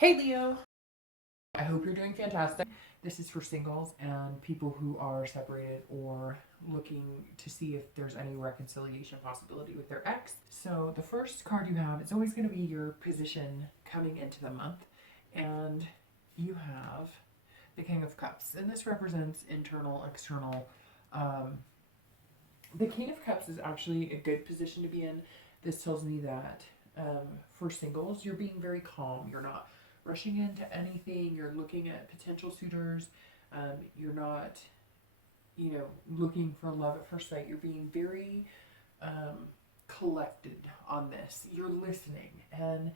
Hey Leo, I hope you're doing fantastic. This is for singles and people who are separated or looking to see if there's any reconciliation possibility with their ex. So, the first card you have is always going to be your position coming into the month, and you have the King of Cups, and this represents internal, external. Um, the King of Cups is actually a good position to be in. This tells me that for singles, you're being very calm. You're not rushing into anything. You're looking at potential suitors. You're not, looking for love at first sight. You're being very collected on this. You're listening. And,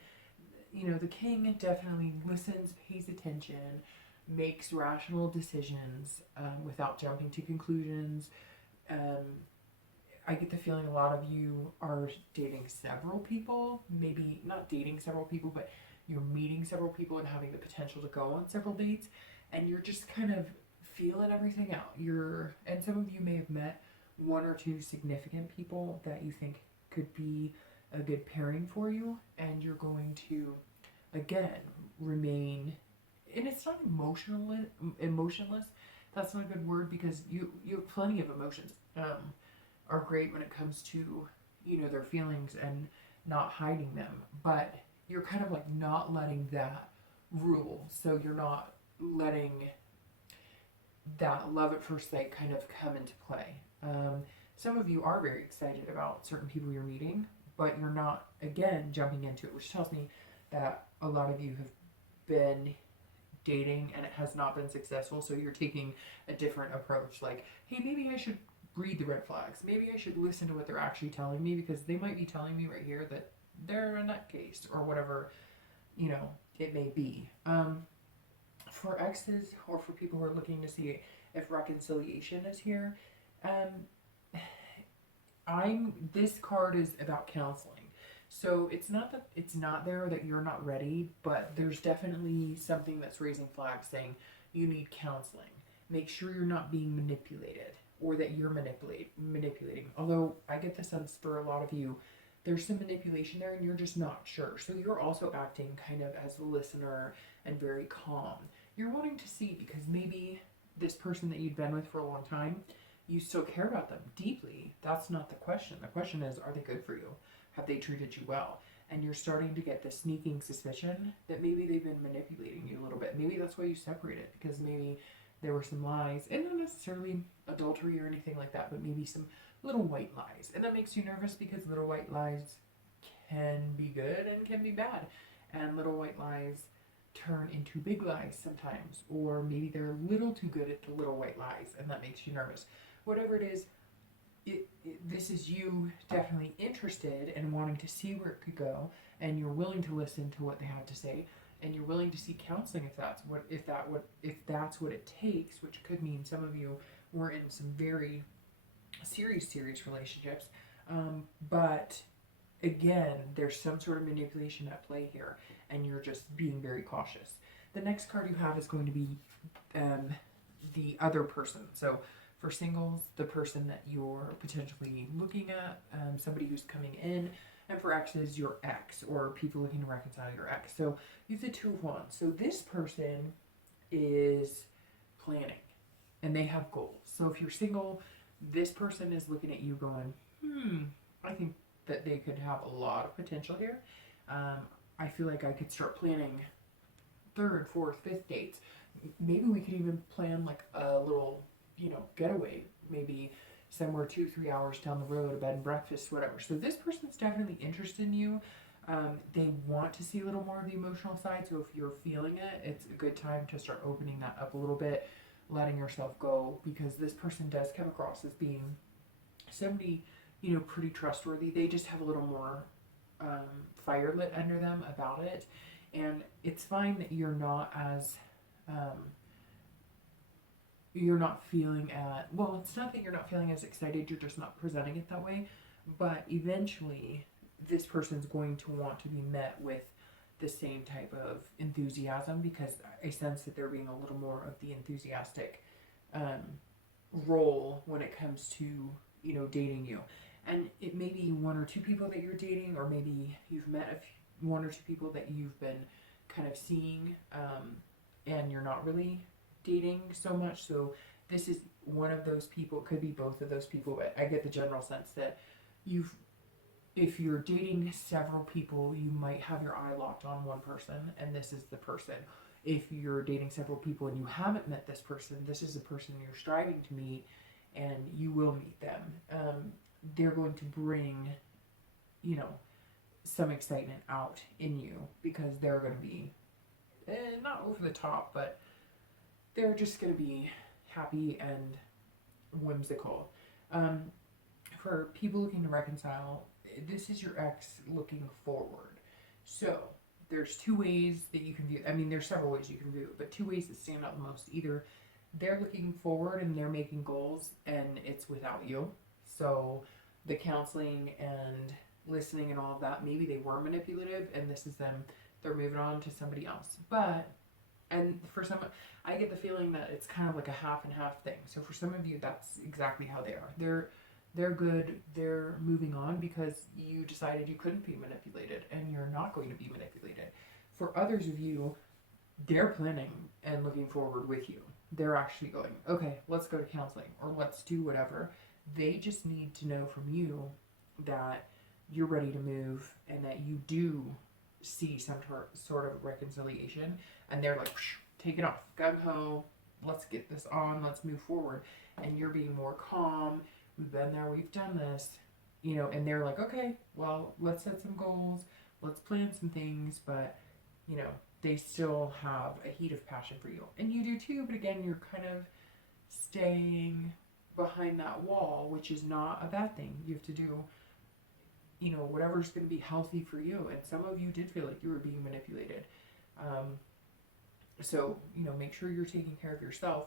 the king definitely listens, pays attention, makes rational decisions without jumping to conclusions. Um, I get the feeling a lot of you are dating several people, maybe not dating several people, but you're meeting several people and having the potential to go on several dates, and you're just kind of feeling everything out. And some of you may have met one or two significant people that you think could be a good pairing for you, and you're going to again remain, and it's not emotionless. That's not a good word because you have plenty of emotions. Are great when it comes to their feelings and not hiding them, but you're kind of like not letting that rule. So you're not letting that love at first sight kind of come into play. Some of you are very excited about certain people you're meeting, but you're not, again, jumping into it, which tells me that a lot of you have been dating and it has not been successful. So you're taking a different approach. Like, hey, maybe I should read the red flags. Maybe I should listen to what they're actually telling me, because they might be telling me right here that they're a nutcase or whatever, it may be. For exes or for people who are looking to see if reconciliation is here, this card is about counseling. So it's not that it's not there that you're not ready, but there's definitely something that's raising flags saying you need counseling. Make sure you're not being manipulated or that you're manipulating. Although I get the sense for a lot of you, there's some manipulation there and you're just not sure. So you're also acting kind of as a listener and very calm. You're wanting to see because maybe this person that you've been with for a long time, you still care about them deeply. That's not the question. The question is, are they good for you? Have they treated you well? And you're starting to get the sneaking suspicion that maybe they've been manipulating you a little bit. Maybe that's why you separated, because maybe there were some lies, and not necessarily adultery or anything like that, but maybe some little white lies. And that makes you nervous because little white lies can be good and can be bad. And little white lies turn into big lies sometimes, or maybe they're a little too good at the little white lies, and that makes you nervous. Whatever it is, this is you definitely interested and wanting to see where it could go, and you're willing to listen to what they have to say, and you're willing to seek counseling if that's what it takes, which could mean some of you were in some very serious relationships, but again, there's some sort of manipulation at play here, and you're just being very cautious. The next card you have is going to be the other person. So for singles, the person that you're potentially looking at, somebody who's coming in, and for exes, your ex, or people looking to reconcile your ex. So you have the Two of Wands. So this person is planning, and they have goals. So if you're single, this person is looking at you going, I think that they could have a lot of potential here. I feel like I could start planning third, fourth, fifth dates. Maybe we could even plan like a little, getaway, maybe somewhere 2-3 hours down the road, a bed and breakfast, whatever. So this person's definitely interested in you. They want to see a little more of the emotional side. So if you're feeling it, it's a good time to start opening that up a little bit, letting yourself go, because this person does come across as being somebody, pretty trustworthy. They just have a little more fire lit under them about it. And it's fine that you're not as you're not feeling it's not that you're not feeling as excited, you're just not presenting it that way. But eventually this person's going to want to be met with the same type of enthusiasm, because I sense that they're being a little more of the enthusiastic role when it comes to dating you. And it may be one or two people that you're dating, or maybe you've met one or two people that you've been kind of seeing, and you're not really dating so much. So this is one of those people. It could be both of those people, but I get the general sense that if you're dating several people, you might have your eye locked on one person, and this is the person. If you're dating several people and you haven't met this person, this is the person you're striving to meet, and you will meet them. They're going to bring, some excitement out in you, because they're going to be not over the top, but they're just going to be happy and whimsical. For people looking to reconcile, this is your ex looking forward. So there's two ways that you can view. I mean, there's several ways you can view it, but two ways that stand out the most. Either they're looking forward and they're making goals, and it's without you. So the counseling and listening and all of that, maybe they were manipulative, and this is them. They're moving on to somebody else. And for some, I get the feeling that it's kind of like a half and half thing. So for some of you, that's exactly how they are. They're good. They're moving on because you decided you couldn't be manipulated, and you're not going to be manipulated. For others of you, they're planning and looking forward with you. They're actually going, okay, let's go to counseling, or let's do whatever. They just need to know from you that you're ready to move, and that you do see some sort of reconciliation, and they're like, take it off, gung-ho, let's get this on, let's move forward. And you're being more calm. We've been there, we've done this, and they're like, okay, well, let's set some goals, let's plan some things, but, they still have a heat of passion for you. And you do too, but again, you're kind of staying behind that wall, which is not a bad thing. You have to do, whatever's going to be healthy for you. And some of you did feel like you were being manipulated. So, make sure you're taking care of yourself.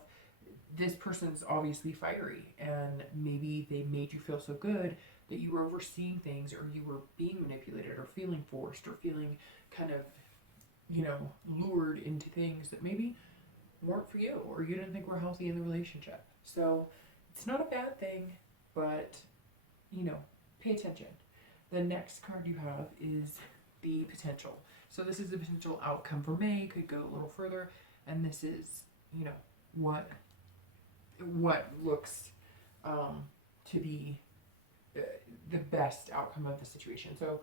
This person's obviously fiery, and maybe they made you feel so good that you were overseeing things, or you were being manipulated, or feeling forced, or feeling kind of, lured into things that maybe weren't for you, or you didn't think were healthy in the relationship. So it's not a bad thing, but, pay attention. The next card you have is the potential. So this is the potential outcome for May, could go a little further, and this is, what looks to be the best outcome of the situation. So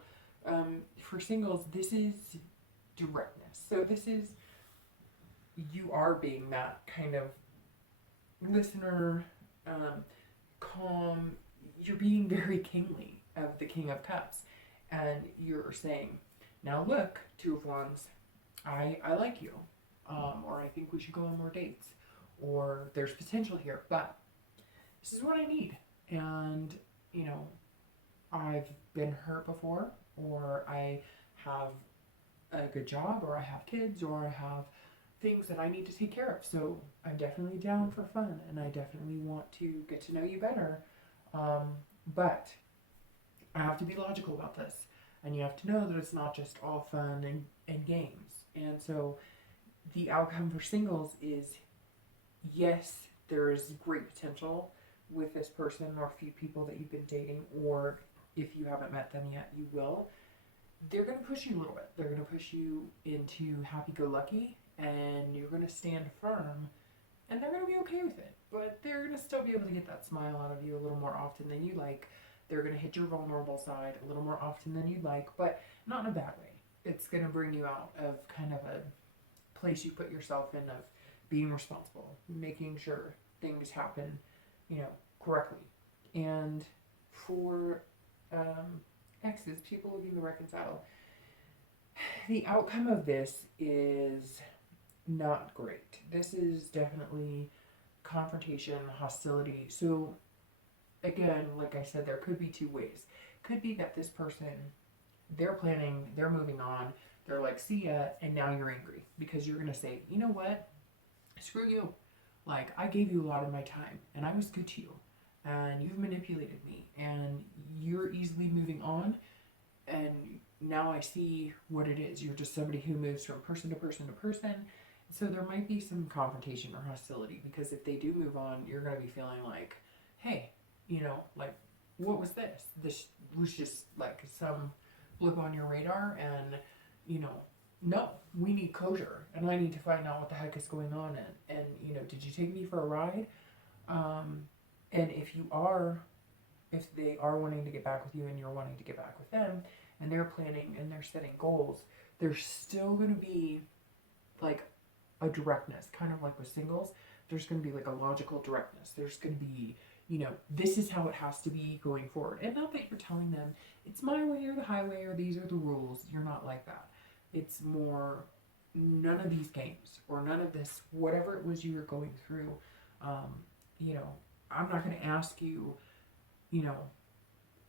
for singles, this is directness. So this is, you are being that kind of listener, calm. You're being very kingly of the King of Cups, and you're saying, now look, Two of Wands, I like you, or I think we should go on more dates, or there's potential here, but this is what I need. And, I've been hurt before, or I have a good job, or I have kids, or I have things that I need to take care of. So I'm definitely down for fun, and I definitely want to get to know you better. But I have to be logical about this, and you have to know that it's not just all fun and games. And so the outcome for singles is, yes, there is great potential with this person or a few people that you've been dating, or if you haven't met them yet, you will. They're going to push you a little bit. They're going to push you into happy-go-lucky, and you're going to stand firm, and they're going to be okay with it. But they're going to still be able to get that smile out of you a little more often than you like. They're going to hit your vulnerable side a little more often than you'd like, but not in a bad way. It's going to bring you out of kind of a place you put yourself in of being responsible, making sure things happen, correctly. And for exes, people looking to reconcile, the outcome of this is not great. This is definitely confrontation, hostility. So again, like I said, there could be two ways. Could be that this person, they're planning, they're moving on, they're like, see ya, and now you're angry because you're going to say, you know what, screw you. Like, I gave you a lot of my time, and I was good to you, and you've manipulated me, and you're easily moving on, and now I see what it is. You're just somebody who moves from person to person to person. So there might be some confrontation or hostility, because if they do move on, you're going to be feeling like, hey, like, what was this? This was just like some blip on your radar, and, no, we need closure, and I need to find out what the heck is going on. And you know, did you take me for a ride? And if they are wanting to get back with you and you're wanting to get back with them, and they're planning and they're setting goals, there's still going to be like a directness, kind of like with singles. There's going to be like a logical directness. There's going to be, you know, this is how it has to be going forward. And not that you're telling them it's my way or the highway or these are the rules. You're not like that. It's more none of these games or none of this, whatever it was you were going through. You know, I'm not going to ask you, you know,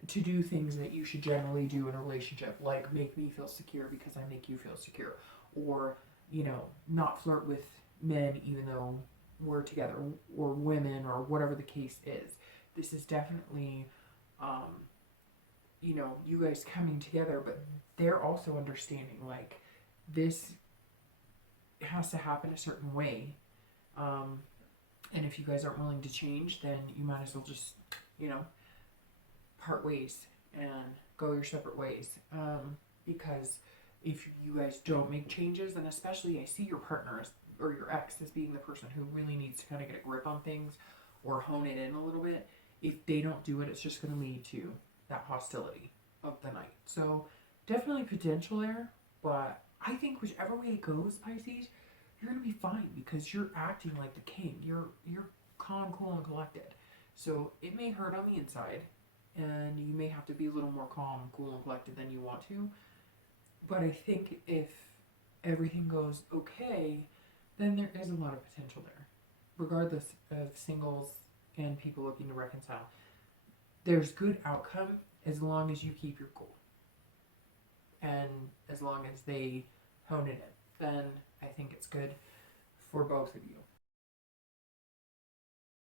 to do things that you should generally do in a relationship, like make me feel secure because I make you feel secure, or, you know, not flirt with men even though we're together, or women, or whatever the case is. This is definitely, you know, you guys coming together, but they're also understanding like this has to happen a certain way. And if you guys aren't willing to change, then you might as well just, you know, part ways and go your separate ways. Because if you guys don't make changes, and especially I see your partner or your ex as being the person who really needs to kind of get a grip on things or hone it in a little bit. If they don't do it, it's just going to lead to that hostility of the night. So definitely potential there, but I think whichever way it goes, Pisces, you're going to be fine because you're acting like the king. You're calm, cool, and collected. So it may hurt on the inside, and you may have to be a little more calm, cool, and collected than you want to. But I think if everything goes okay, then there is a lot of potential there. Regardless of singles and people looking to reconcile, there's good outcome as long as you keep your cool. And as long as they hone it in, then I think it's good for both of you.